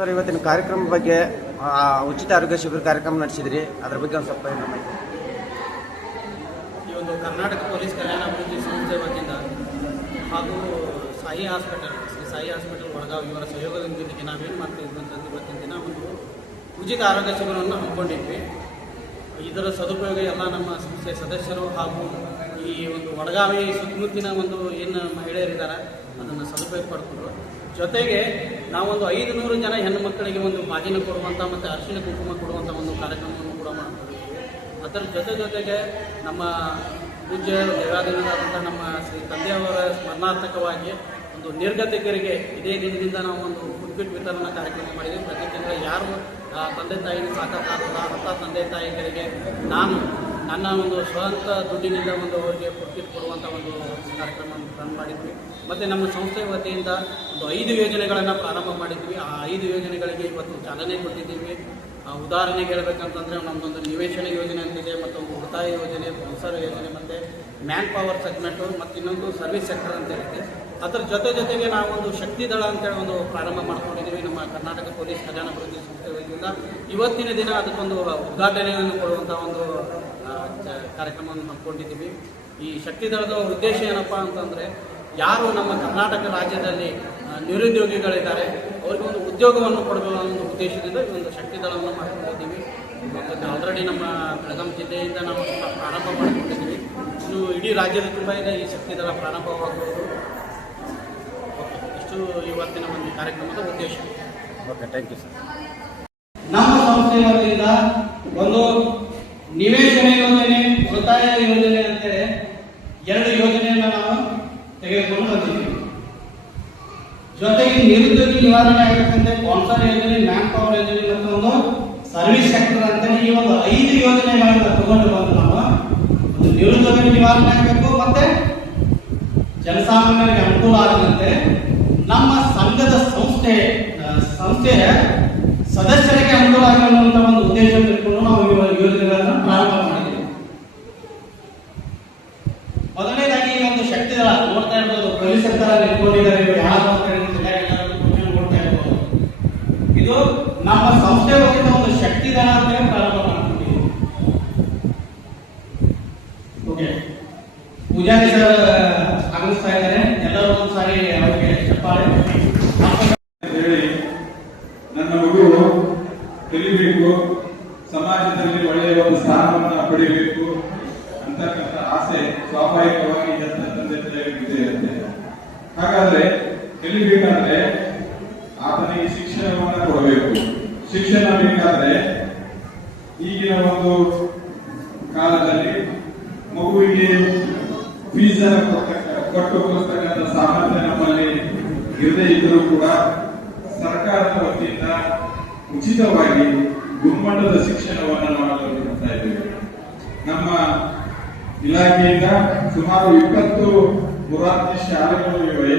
Sir, ಇವತ್ತಿನ ಕಾರ್ಯಕ್ರಮದ ಬಗ್ಗೆ ಉಚಿತ ಆರೋಗ್ಯ ಶಿಬಿರ ಕಾರ್ಯಕ್ರಮ ನಡೆಸಿದ್ರಿ, ಅದ್ರ ಬಗ್ಗೆ ಒಂದು ಸ್ವಲ್ಪ ಮಾಹಿತಿ. ಈ ಒಂದು ಕರ್ನಾಟಕ ಪೊಲೀಸ್ ಕಲ್ಯಾಣ ಅಭಿವೃದ್ಧಿ ಸಂಸ್ಥೆ ವತಿಯಿಂದ ಹಾಗೂ ಸಾಯಿ ಹಾಸ್ಪಿಟಲ್ ವಡಗಾವ್ ಇವರ ಸಹಯೋಗದೊಂದಿಗೆ ನಾವೇನು ಮಾಡ್ತೀವಿ ಅಂತಂದ್ರೆ ಇವತ್ತಿನ ದಿನ ಒಂದು ಉಚಿತ ಆರೋಗ್ಯ ಶಿಬಿರವನ್ನು ಹಮ್ಮಿಕೊಂಡಿದ್ವಿ. ಇದರ ಸದುಪಯೋಗ ಎಲ್ಲ ನಮ್ಮ ಸಂಸ್ಥೆಯ ಸದಸ್ಯರು ಹಾಗೂ ಈ ಒಂದು ವಡಗಾವಿ ಸುತ್ತಮುತ್ತಿನ ಒಂದು ಏನು ಮಹಿಳೆಯರಿದ್ದಾರೆ ಅದನ್ನು ಸದುಪಯೋಗ ಪಡ್ಕೊಂಡ್ರು. ಜೊತೆಗೆ ನಾವೊಂದು 500 ಜನ ಹೆಣ್ಣು ಮಕ್ಕಳಿಗೆ ಒಂದು ಬಾಗಿನ ಕೊಡುವಂಥ ಮತ್ತು ಅರಿಶಿನ ಕುಂಕುಮ ಕೊಡುವಂಥ ಒಂದು ಕಾರ್ಯಕ್ರಮವನ್ನು ಕೂಡ ಮಾಡಿಕೊಂಡಿದ್ವಿ. ಅದರ ಜೊತೆಗೆ ನಮ್ಮ ಪೂಜ್ಯ ದೇವಾಧೀನರಾದಂಥ ನಮ್ಮ ಶ್ರೀ ತಂದೆಯವರ ಸ್ಮರಣಾರ್ಥಕವಾಗಿ ಒಂದು ನಿರ್ಗತಿಕರಿಗೆ ಇದೇ ದಿನದಿಂದ ನಾವು ಒಂದು ಫುಡ್ ಕಿಟ್ ವಿತರಣಾ ಕಾರ್ಯಕ್ರಮ ಮಾಡಿದ್ವಿ. ಪ್ರತಿ ತಿಂಗಳು ಯಾರು ತಂದೆ ತಾಯಿನ ಸಾಕಾಗಲ್ಲ ಅಂಥ ತಂದೆ ತಾಯಿಗಳಿಗೆ ನನ್ನ ಒಂದು ಸ್ವಂತ ದುಡ್ಡಿನಿಂದ ಒಂದು ಅವರಿಗೆ ಫುಡ್ ಕಿಟ್ ಕೊಡುವಂಥ ಒಂದು ಕಾರ್ಯಕ್ರಮವನ್ನು ರನ್ ಮಾಡಿದ್ವಿ. ಮತ್ತು ನಮ್ಮ ಸಂಸ್ಥೆ ವತಿಯಿಂದ ಒಂದು 5 ಯೋಜನೆಗಳನ್ನು ಪ್ರಾರಂಭ ಮಾಡಿದ್ವಿ. ಆ 5 ಯೋಜನೆಗಳಿಗೆ ಇವತ್ತು ಚಾಲನೆ ಕೊಟ್ಟಿದ್ದೀವಿ. ಉದಾಹರಣೆಗೆ ಹೇಳ್ಬೇಕಂತಂದರೆ ನಮ್ಮದೊಂದು ನಿವೇಶನ ಯೋಜನೆ ಅಂತಿದೆ, ಮತ್ತೊಂದು ಉಳಿತಾಯ ಯೋಜನೆ, ಸಂಸಾರ ಯೋಜನೆ, ಮತ್ತು ಮ್ಯಾನ್ ಪವರ್ ಸೆಗ್ಮೆಂಟು, ಮತ್ತು ಇನ್ನೊಂದು ಸರ್ವಿಸ್ ಸೆಕ್ಟರ್ ಅಂತ ಹೇಳಿದೆ. ಅದರ ಜೊತೆಗೆ ನಾವೊಂದು ಶಕ್ತಿ ದಳ ಅಂತೇಳಿ ಒಂದು ಪ್ರಾರಂಭ ಮಾಡ್ಕೊಂಡಿದ್ದೀವಿ ನಮ್ಮ ಕರ್ನಾಟಕ ಪೊಲೀಸ್ ಕಲ್ಯಾಣ ಅಭಿವೃದ್ಧಿ ಸಂಸ್ಥೆ ವತಿಯಿಂದ. ಇವತ್ತಿನ ದಿನ ಅದಕ್ಕೊಂದು ಉದ್ಘಾಟನೆಯನ್ನು ಕೊಡುವಂಥ ಒಂದು ಕಾರ್ಯಕ್ರಮವನ್ನು ಹಮ್ಮಿಕೊಂಡಿದ್ದೀವಿ. ಈ ಶಕ್ತಿ ದಳದ ಉದ್ದೇಶ ಏನಪ್ಪ ಅಂತಂದರೆ, ಯಾರು ನಮ್ಮ ಕರ್ನಾಟಕ ರಾಜ್ಯದಲ್ಲಿ ನಿರುದ್ಯೋಗಿಗಳಿದ್ದಾರೆ ಅವರಿಗೆ ಒಂದು ಉದ್ಯೋಗವನ್ನು ಕೊಡಬೇಕು ಅನ್ನೋ ಒಂದು ಉದ್ದೇಶದಿಂದ ಈ ಒಂದು ಶಕ್ತಿ ದಳವನ್ನು ಮಾಡಿಕೊಂಡಿದ್ದೀವಿ. ಮತ್ತು ಆಲ್ರೆಡಿ ನಮ್ಮ ಬೆಳಗಾವಿ ಜಿಲ್ಲೆಯಿಂದ ನಾವು ಪ್ರಾರಂಭ ಮಾಡಿಕೊಂಡಿದ್ದೀವಿ. ಇನ್ನು ಇಡೀ ರಾಜ್ಯದ ತುಂಬ ಇದೆ ಈ ಶಕ್ತಿ ದಳ ಪ್ರಾರಂಭವಾಗುವುದು. ಇಷ್ಟು ಇವತ್ತಿನ ಒಂದು ಕಾರ್ಯಕ್ರಮದ ಉದ್ದೇಶ. Okay, thank you sir. ನಮ್ಮ ಸಂಸ್ಥೆಯ ವತಿಯಿಂದ ಒಂದು ನಿವೇಶನ ಯೋಜನೆ, ಉಳಿತಾಯ ಯೋಜನೆ ಅಂತೇಳಿ 2 ಯೋಜನೆಯನ್ನು ನಾವು ತೆಗೆದುಕೊಂಡು ಬಂದಿದ್ದೀವಿ. ಜೊತೆಗೆ ನಿರುದ್ಯೋಗಿ ನಿವಾರಣೆ ಆಗಬೇಕಂತೆ ಸ್ಪಾನ್ಸರ್ ಯೋಜನೆ, ಮ್ಯಾನ್ ಪವರ್ ಯೋಜನೆ ಮತ್ತು ಒಂದು ಸರ್ವಿಸ್ ಸೆಕ್ಟರ್ ಅಂತೇಳಿ ಈ ಒಂದು 5 ಯೋಜನೆಗಳನ್ನು ತಗೊಂಡು ಬಂದು ನಾವು ಒಂದು ನಿರುದ್ಯೋಗ ನಿವಾರಣೆ ಆಗಬೇಕು ಮತ್ತೆ ಜನಸಾಮಾನ್ಯರಿಗೆ ಅನುಕೂಲ ಆಗದಂತೆ ನಮ್ಮ ಸಂಘದ ಸಂಸ್ಥೆಯ ಸದಸ್ಯರಿಗೆ ಅನುಕೂಲ ಆಗುವಂತ ಒಂದು ಉದ್ದೇಶ ಇಟ್ಕೊಂಡು ನಾವು ಯೋಜನೆಗಳನ್ನು ಪ್ರಾರಂಭ ಮಾಡಿದ್ದೀವಿ. ಮೊದಲನೇದಾಗಿ ಈ ಒಂದು ಶಕ್ತಿ ದಳ ನೋಡ್ತಾ ಇರ್ಬೋದು, ಪೊಲೀಸ್ ತರ ನಿಂತ್ಕೊಂಡಿದ್ದಾರೆ, ನೋಡ್ತಾ ಇರ್ಬೋದು. ಇದು ನಮ್ಮ ಸಂಸ್ಥೆ ವತಿಯಿಂದ ಒಂದು ಶಕ್ತಿ ದಳ ಅಂತ ಪ್ರಾರಂಭ ಮಾಡ್ತೀವಿ. ಓಕೆ, ಪೂಜಾರಿ ಸರ್ ಆಗಮಿಸ್ತಾ ಇದ್ದಾರೆ. ಎಲ್ಲರೂ ಒಂದ್ಸಾರಿ ಅವರಿಗೆ ಚಪ್ಪಾಳೆ. ನನ್ನ ಮಗು ಕಲಿಬೇಕು, ಸಮಾಜದಲ್ಲಿ ಒಳ್ಳೆಯ ಒಂದು ಸ್ಥಾನವನ್ನು ಪಡೆಯಬೇಕು ಅಂತಕ್ಕಂಥ ಆಸೆ ಸ್ವಾಭಾವಿಕವಾಗಿ ಎಲ್ಲ ತಂದೆ ತಾಯಿಗಳಿಗೆ ಇರುತ್ತೆ. ಹಾಗಾದ್ರೆ ಕಲಿಬೇಕಾದ್ರೆ ಆತನಿಗೆ ಶಿಕ್ಷಣವನ್ನು ಕೊಡಬೇಕು. ಶಿಕ್ಷಣ ಬೇಕಾದ್ರೆ ಈಗಿನ ಒಂದು ಕಾಲದಲ್ಲಿ ಮಗುವಿಗೆ ಫೀಸ್ ಕೊಟ್ಟು ಕೊಡ್ತಕ್ಕಂಥ ಸಾಮರ್ಥ್ಯ ನಮ್ಮಲ್ಲಿ ಇರದೇ ಇದ್ದರೂ ಕೂಡ ಸರ್ಕಾರದ ವತಿಯಿಂದ ಉಚಿತವಾಗಿ ಗುಣಮಟ್ಟದ ಶಿಕ್ಷಣವನ್ನು ಮಾಡಲು ಕೊಡ್ತಾ ಇದ್ದೇವೆ. ನಮ್ಮ ಇಲಾಖೆಯಿಂದ ಸುಮಾರು 20 ಮೊರಾರ್ಜಿ ಶಾಲೆಗಳು ಇವೆ.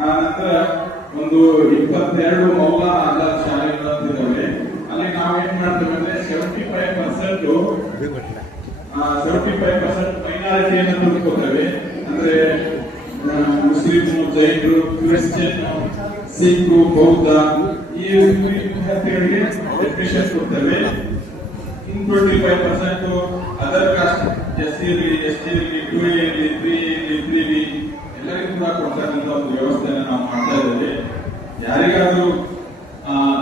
ಆ ನಂತರ ಒಂದು 22 ಮೌಲಾನಾ ಆಜಾದ್ ಶಾಲೆಗಳಿದ್ದಾವೆ. ಅಲ್ಲಿ ನಾವೇನ್ ಮಾಡ್ತೇವೆ ಅಂದ್ರೆ 75% ಮೈನಾರಿಟಿಯನ್ನು ನೋಡ್ಕೋತೇವೆ. ಅಂದ್ರೆ ಮುಸ್ಲಿಂ, ಜೈನರು, ಕ್ರಿಶ್ಚಿಯನ್, ಸಿಖ್, ಬೌದ್ಧ ಈ ವಿದ್ಯಾರ್ಥಿಗಳಿಗೆ ಎಡ್ಮಿಷನ್ ಕೊಡ್ತೇವೆ. 25% ಅದರ್ ಕಾಸ್ಟ್, SC ಇರಲಿ, ST ಇರಲಿ, 2A ಇರಲಿ, 3A ಇರಲಿ, 3B ಎಲ್ಲರಿಗೂ ಕೂಡ ಕೊಡ್ತಕ್ಕಂಥ ಒಂದು ವ್ಯವಸ್ಥೆಯನ್ನು ನಾವು ಮಾಡ್ತಾ ಇದ್ದೇವೆ. ಯಾರಿಗಾದ್ರೂ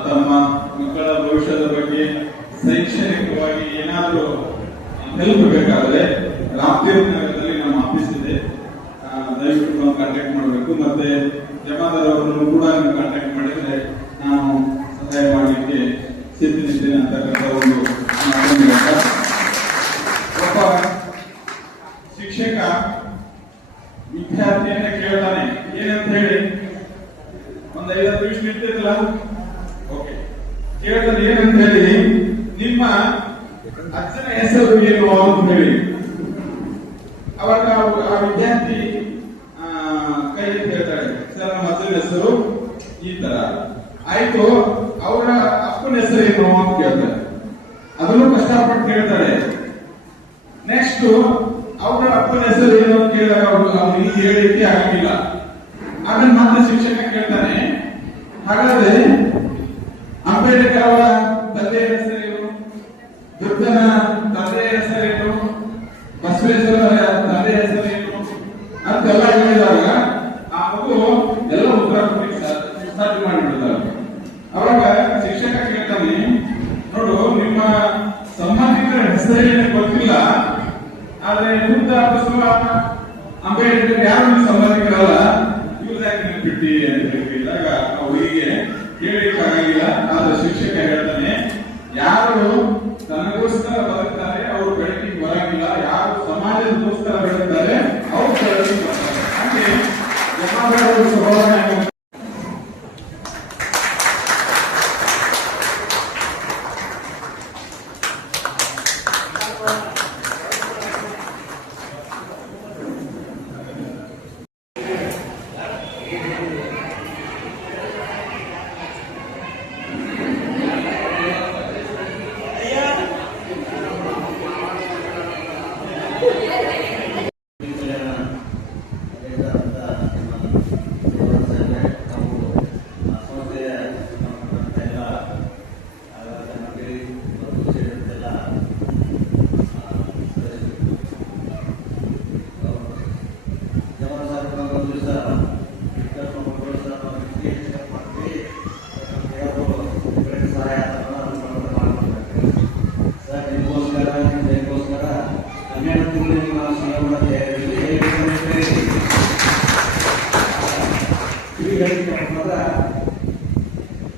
ತಮ್ಮ ಮಕ್ಕಳ ಭವಿಷ್ಯದ ಬಗ್ಗೆ ಶೈಕ್ಷಣಿಕವಾಗಿ ಏನಾದರೂ ಹೆಲ್ಪ್ ಬೇಕಾದ್ರೆ ರಾಮತೀರ್ಥ ನಗರದಲ್ಲಿ ನಮ್ಮ ಆಫೀಸ್ ಇದೆ, ದಯವಿಟ್ಟು ನಾವು ಕಾಂಟ್ಯಾಕ್ಟ್ ಮಾಡಬೇಕು. ಮತ್ತೆ ಜಮಾದಾರ್ ಅವರನ್ನು ಕೂಡ ನೀವು ಕಾಂಟ್ಯಾಕ್ಟ್ ಮಾಡಿದ್ರೆ ನಾನು ಸಹಾಯ ಮಾಡಲಿಕ್ಕೆ ಸಿದ್ಧನಿದ್ದೇನೆ ಅಂತಕ್ಕಂಥ ಒಂದು ಒಬ್ಬ ಶಿಕ್ಷಕ ವಿದ್ಯಾರ್ಥಿಯನ್ನ ಕೇಳ್ತಾನೆ ಏನಂತ ಹೇಳಿ, ಒಂದು 5 ನಿಮಿಷ ನಿಂತಿದ್ದಲ್ಲ, ಓಕೆ, ಕೇಳ್ತಾನೆ ಏನಂತ ಹೇಳಿ, ನಿಮ್ಮ ಅಜ್ಜನ ಹೆಸರು ಏನು ಅಂತ ಹೇಳಿ. ಅವಾಗ ಆ ವಿದ್ಯಾರ್ಥಿ ಕೈ ಅಂತ ಹೇಳ್ತಾಳೆ, ಸರ್ ನಮ್ಮ ಅಜ್ಜನ ಹೆಸರು ಈ ತರ. ಆಯ್ತು, ಅವರ ಅಪ್ಪನ ಹೆಸರು ಏನು ಅಂತ ಕೇಳ್ತಾರೆ. ಅದನ್ನು ಕಷ್ಟಪಟ್ಟು ಕೇಳ್ತಾಳೆ. ನೆಕ್ಸ್ಟ್ ಅವರ ಅಪ್ಪನ ಹೆಸರು ಏನು ಅಂತ ಕೇಳಿದಾಗ ಅವ್ರಿಗೆ ಹೇಳಿಕ್ಕೆ ಆಗಿಲ್ಲ. ಅದನ್ನ ಮತ್ತೆ ಶಿಕ್ಷಕ ಕೇಳ್ತಾನೆ, ಹಾಗಾದ್ರೆ ಅಂಬೇಡ್ಕರ್ ಅವರ ತಂದೆಯ ಹೆಸರೇನು, ಬುದ್ಧನ ತಂದೆಯ ಹೆಸರೇನು, ಬಸವೇಶ್ವರರ ತಂದೆಯ ಹೆಸರೇನು ಅಂತೆಲ್ಲ ಹೇಳಿದಾಗ ಆ ಮಗು ಎಲ್ಲ ಉತ್ತರ ಸಾಧ್ಯ ಮಾಡಿಬಿಡ್ತಾರೆ. ಅವಾಗ ಶಿಕ್ಷಕ ಕೇಳ್ತಾನೆ, ನೋಡು ನಿಮ್ಮ ಸಂಬಂಧಿಕರ ಹೆಸರೇನು ಗೊತ್ತಿಲ್ಲ, ಆದ್ರೆ ಬುದ್ಧ ಬಸವ ಅಂಬೇಡ್ಕರ್ ಯಾರು ಸಂಬಂಧಿಕರಲ್ಲ, ಇವ್ರದಾಗಿ ನೆನ್ಪಿಟ್ಟಿ ಅಂತ ಹೇಳಿದಾಗ ಆ ಹುಡುಗಿಗೆ ಕೇಳಲಿಕ್ಕಾಗಿಲ್ಲ. ಆದ್ರೆ ಶಿಕ್ಷಕ ಹೇಳ್ತಾನೆ, ಯಾರು ತನಗೋಸ್ಕರ ಬದುಕ್ತಾರೆ ಅವರು ಬೆಳಕಿಗೆ ಬರಂಗಿಲ್ಲ, ಯಾರು ಸಮಾಜದಗೋಸ್ಕರ ಬೆಳಗ್ತಾರೆ ಅವರು ಬೆಳಕಿಗೆ ಬರ್ತಾರೆ. ಹಾಗೆ ಜಮಾದಾರರ ಸ್ವಭಾವ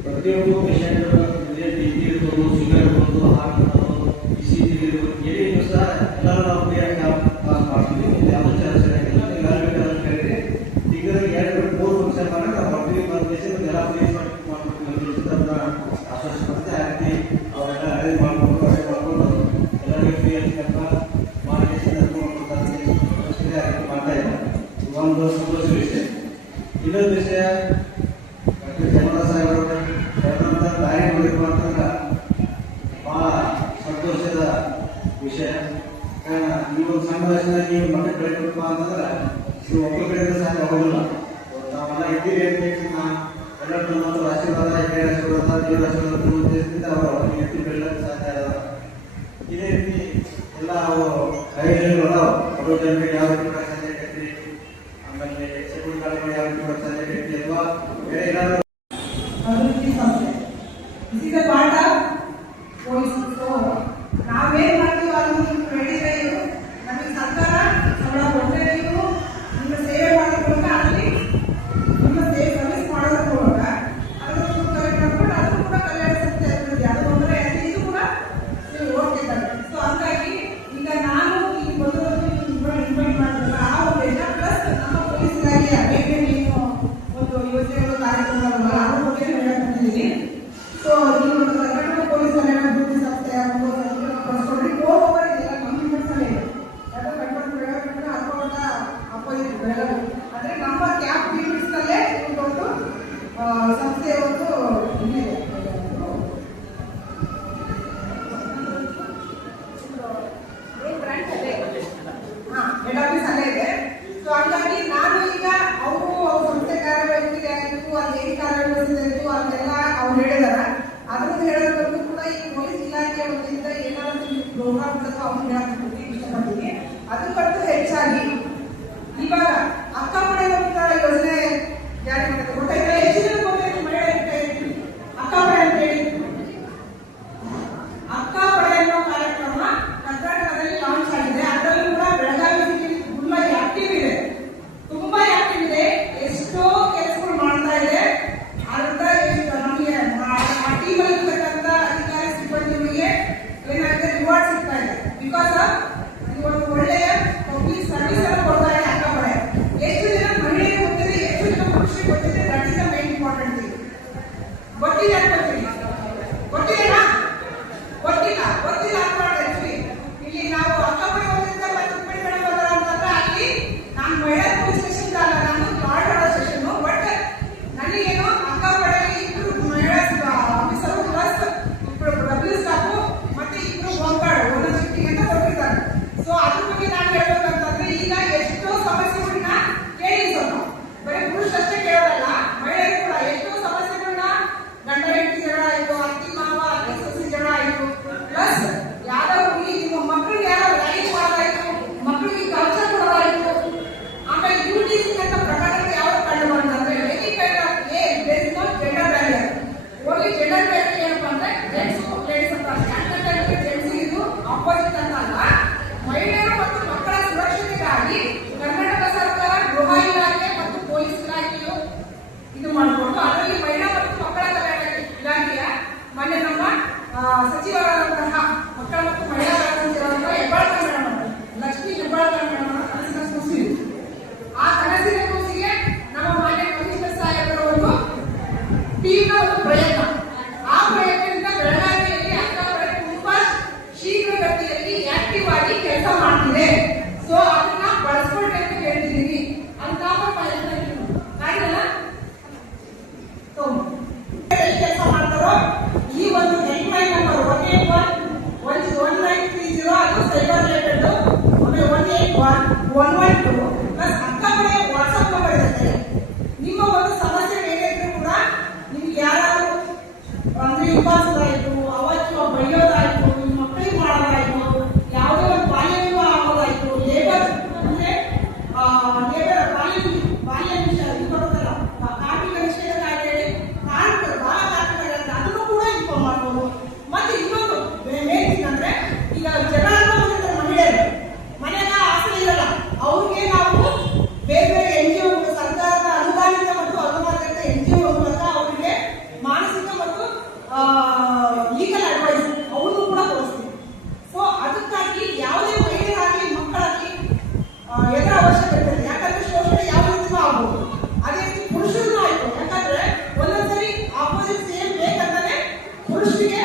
ಪ್ರತಿಯೊಂದು ಪೇಷಂಟ್ ಬಿ ಪಿ ಇರ್ಬೋದು, ಶುಗರ್ ಇರ್ಬೋದು, ಹಾರ್ಟ್ ಇರ್ಬೋದು, ಇಸಿಜಿ ಇರ್ಬೋದು, ಏನೇನು ಸಹ ಎಲ್ಲರೂ ನಾವು ಫ್ರೀಯಾಗಿ ಪಾಸ್ ಮಾಡ್ತೀವಿ. ಯಾವುದೋ ಚಾರ್ಜ್ ಆಗಿಲ್ಲ, ಎಲ್ಲರೂ ಬೇಕಾದ್ರೆ ಕೇಳಿದ್ರೆ ತಿಂಗಳಿಗೆ 2-3 ಫಂಕ್ಷನ್ ಮಾಡಿದ್ರೆ ನಾವು ಹೊರಟಿಗೆ ಬಂದಿಸಿ ಎಲ್ಲ ಫ್ರೀ ಮಾಡ್ಬಿಟ್ಟು ಆಶ್ವಾಸ ಮಾಡ್ತೀವಿ. ಆ ರೀತಿ ಅವೆಲ್ಲ ಅರೇಂಜ್ ಮಾಡ್ಕೊಂಡು ಎಲ್ಲರಿಗೂ ಫ್ರೀಯಾಗಿ ಮಾಡಿ ಮಾಡ್ತಾ ಇದ್ದಾರೆ. ಒಂದು ಸಂತೋಷ ವಿಷಯ. ಇನ್ನೊಂದು ವಿಷಯ, ದಾರಿ ಮಾಡಬೇಕು ಅಂತಂದ್ರೆ ಬಹಳ ಸಂತೋಷದ ವಿಷಯ. ಕಾರಣ ಈ ಒಂದು ಸಣ್ಣ ವಯಸ್ಸಿನಾಗ ನೀವು ಮನೆ ಬೆಳಬೇಕು ಅಂತಂದ್ರೆ ನೀವು ಒಬ್ಬರ ಕಡೆಯಿಂದ ಸಾಧ್ಯ ಆಗೋದಿಲ್ಲ. ನಾವೆಲ್ಲ ಇದ್ದೀವಿ ಅಂತ ಎಲ್ಲರೂ ಮತ್ತು ಆಶೀರ್ವಾದ, ಹಿರಿಯರ ಆಶೀರ್ವಾದ, ದೇವರ ಆಶೀರ್ವಾದ ಅವರು ಎತ್ತಿ ಬೆಳೆಯಕ್ಕೆ ಸಾಧ್ಯ ಆಗ. ಇದೇ ರೀತಿ ಎಲ್ಲ ಅವು ಐಡಿಯಾಗಳು ಬಡವ ಜನರಿಗೆ ಯಾವ ರೀತಿ ಕೂಡ ಸಾಧ್ಯ ಆಗೈತಿ, ಆಮೇಲೆ ಚಟುವಟಿಕೆಗಳು ಯಾವ ರೀತಿ ಕೂಡ ಸಾಧ್ಯ ಆಗೈತಿ ಅಥವಾ ಬೇರೆ ಏನಾದರೂ This is a part of police. So, ನಾವೇನ್ ಮಾಡ್ತೀವಿ ಅದನ್ನು ಹೇಳಿದ್ರೆ ನಮಗೆ ಸರ್ಕಾರ ಸಂಬಳ ಕೊಟ್ಟರೆ ನಿಮ್ಮ ಸೇವೆ ಮಾಡೋದ್ರಿಂದ ಅಲ್ಲಿ ನಿಮ್ಮ ಸರ್ವಿಸ್ ಮಾಡೋದ್ರ ಮೂಲಕ ಅದನ್ನು ಕಲೆಕ್ಟ್ ಮಾಡ್ಕೊಂಡು ಅದು ಕೂಡ ಕಲ್ಯಾಣ ಸಂಸ್ಥೆ ಆಗ್ತದೆ. ಅದು ಅಂದರೆ ಇದು ಕೂಡ ನೀವು ಓದ್ತಿದ್ದಾರೆ. ಸೊ ಹಂಗಾಗಿ ಈಗ ನಾನು ಈಗ ಬಂದವರು ಇನ್ವೈಟ್ ಮಾಡಿದ್ರೆ ಆ ಉದ್ದೇಶ ಪ್ಲಸ್ ನಮ್ಮ ಪೊಲೀಸ್ ಇಲಾಖೆಯ ಬೇರೆ ನೀವು ಒಂದು ಯೋಜನೆಗಳು ಕಾರ್ಯಕ್ರಮಗಳಲ್ಲ ಅದ್ರ ಬಗ್ಗೆ ಹೇಳಕ್ ಬಂದಿದ್ದೀನಿ. ಸೊ ಈ ಒಂದು ಕರ್ನಾಟಕ ಪೊಲೀಸ್ ಕಲ್ಯಾಣ ಅಭಿವೃದ್ಧಿ ಸಂಸ್ಥೆಯ ಒಂದು ಓವರ್ ಇದೆಲ್ಲ ಕಂಪ್ಯೂಟರ್ಸಲ್ಲೇ ಇದೆ. ಅದು ಕಂಪ್ಯೂಟರ್ ಅಕೌಂಟ್ ಅಪೋಸಿಟ್ ಬೆಳಗಾವಿ ಅಂದರೆ ನಮ್ಮ ಕ್ಯಾಪ್ ಲಿಮಿಟ್ಸ್ನಲ್ಲೇ ಒಂದು ಸಂಸ್ಥೆಯ ಒಂದು ಇದಿದೆ, ಬ್ರಾಂಚ್ ಅಲ್ಲೇ ಹೆಡ್ ಆಫೀಸ್ ಅಲ್ಲೇ ಇದೆ. ಸೊ ಹಂಗಾಗಿ ನಾನು ಈಗ ಅವರು ಸಂಸ್ಥೆ ಕಾರ್ಯವೈಖರಿ ಆಗಿತ್ತು, ಅಲ್ಲಿ ಏನು ಕಾರ್ಯವ್ಯವಸ್ಥೆ ಇತ್ತು ಅಲ್ಲೆಲ್ಲ ಅವ್ರು ಹೇಳಿದಾರ. ಅದನ್ನು ಹೇಳೋದಕ್ಕೂ ಕೂಡ ಈ ಪೊಲೀಸ್ ಇಲಾಖೆ ವತಿಯಿಂದ ಏನಾದರೂ ಪ್ರೋಗ್ರಾಮ್ಸ್ ಅಥವಾ ಅವ್ರು ಹೇಳೋದಕ್ಕೆ ಇಷ್ಟಪಡ್ತೀನಿ. ಅದಕ್ಕಂತೂ ಹೆಚ್ಚಾಗಿ ಇವಾಗ ಅಕ್ಕ ಪಡೆಯುವಂತ ಯೋಜನೆ ಜಾರಿ ಮಾಡುತ್ತೆ. ಗೊತ್ತಾಯ್ತಾ? ಎಷ್ಟು ಜನ ಗೊತ್ತಾಯ್ತು ಮಹಿಳೆ ಅಕ್ಕ ಪಡೆ ಅಂತ ಹೇಳಿ? ಅಕ್ಕ ಪಡೆ ಅನ್ನೋ ಕಾರ್ಯಕ್ರಮ ಕರ್ನಾಟಕದಲ್ಲಿ ಲಾಂಚ್ ಆಗಿದೆ. ಅದರಲ್ಲೂ ಕೂಡ ಬೆಳಗಾವಿ ತುಂಬಾ ಆಕ್ಟಿವ್ ಇದೆ, ತುಂಬಾ ಆಕ್ಟಿವ್ ಇದೆ. ಎಷ್ಟೋ ಕೆಲಸಗಳು ಮಾಡ್ತಾ ಇದೆ. ಅದರಿಂದ ನಮಗೆ ಆ ಟೀಮಲ್ಲಿ ಇರ್ತಕ್ಕಂಥ ಅಧಿಕಾರಿ ಸಿಬ್ಬಂದಿಗಳಿಗೆ ಏನಾಗಿದೆ ರಿವಾರ್ಡ್ ಸಿಗ್ತಾ ಇದೆ. ಬಿಕಾಸ್ ಒಂದು ಒಳ್ಳೆಯ ಪಬ್ಲಿಕ್ ಸರ್ವಿಸ್ ಅನ್ನು ಕೊಡ್ತಾ ಇದೆ ಅಕ್ಕ ಪಡೆ. ಎಷ್ಟು ಜನ ಮಹಿಳೆಯರು ಗೊತ್ತಿದೆ, ಎಷ್ಟು ಜನ ಪುರುಷರಿಗೆ ಗೊತ್ತಿದೆ, that is the main important thing. ಗೊತ್ತಿದೆ ಅನ್ಕೋತೀನಿ, ಗೊತ್ತಿದೆನಾ? ಗೊತ್ತಿಲ್ಲ ಅನ್ಬಾರ್ದು. ಆಕ್ಚುಲಿ ಇಲ್ಲಿ ನಾವು ಅಕ್ಕ ಪಡೆ ಹೋಗಿದ್ದ ಮೇಡಮ್ ಬರ್ತಾರ ಅಂತಂದ್ರೆ ಅಲ್ಲಿ ನಾನು ಮಹಿಳಾ ಪೊಲೀಸ್ ಸ್ಟೇಷನ್ ಅಲ್ಲ, ನಾನು ಕಾರ್ಡ್ ಆಡೋ ಸ್ಟೇಷನ್. ಬಟ್ ನನಗೇನು ಅಕ್ಕ ಪಡೆಯಲ್ಲಿ ಇಬ್ರು ಮಹಿಳಾ ಆಫೀಸರ್ ಪ್ಲಸ್ ಇಬ್ರು ಡಬ್ಲ್ಯೂ ಸ್ಟಾಫ್ ಮತ್ತೆ ಇಬ್ರು ಹೋಮ್ ಗಾರ್ಡ್ ಒಂದೊಂದು ಶಿಫ್ಟಿಂಗ್ ಅಂತ ಕೊಟ್ಟಿದ್ದಾರೆ. ಸೊ ಅದ್ರ ಬಗ್ಗೆ ನಾನು ಹೇಳ್ಬೇಕಂತಂದ್ರೆ ಈಗ ಎಷ್ಟೋ ಸಮಸ್ಯೆಗಳನ್ನ ಕೇಳಿ ಸ್ವಲ್ಪ ಬರೀ ಪುರುಷ ಅಷ್ಟೇ ಕೇಳೋದಲ್ಲ, ಮಹಿಳೆಯರು ಕೂಡ ಎಷ್ಟೋ ಸಮಸ್ಯೆಗಳನ್ನ ಗಂಡ ಹೆಂಡತಿ ಜಗಳ ಆಯ್ತು ಅಂತ ದೃಷ್ಟಿಗೆ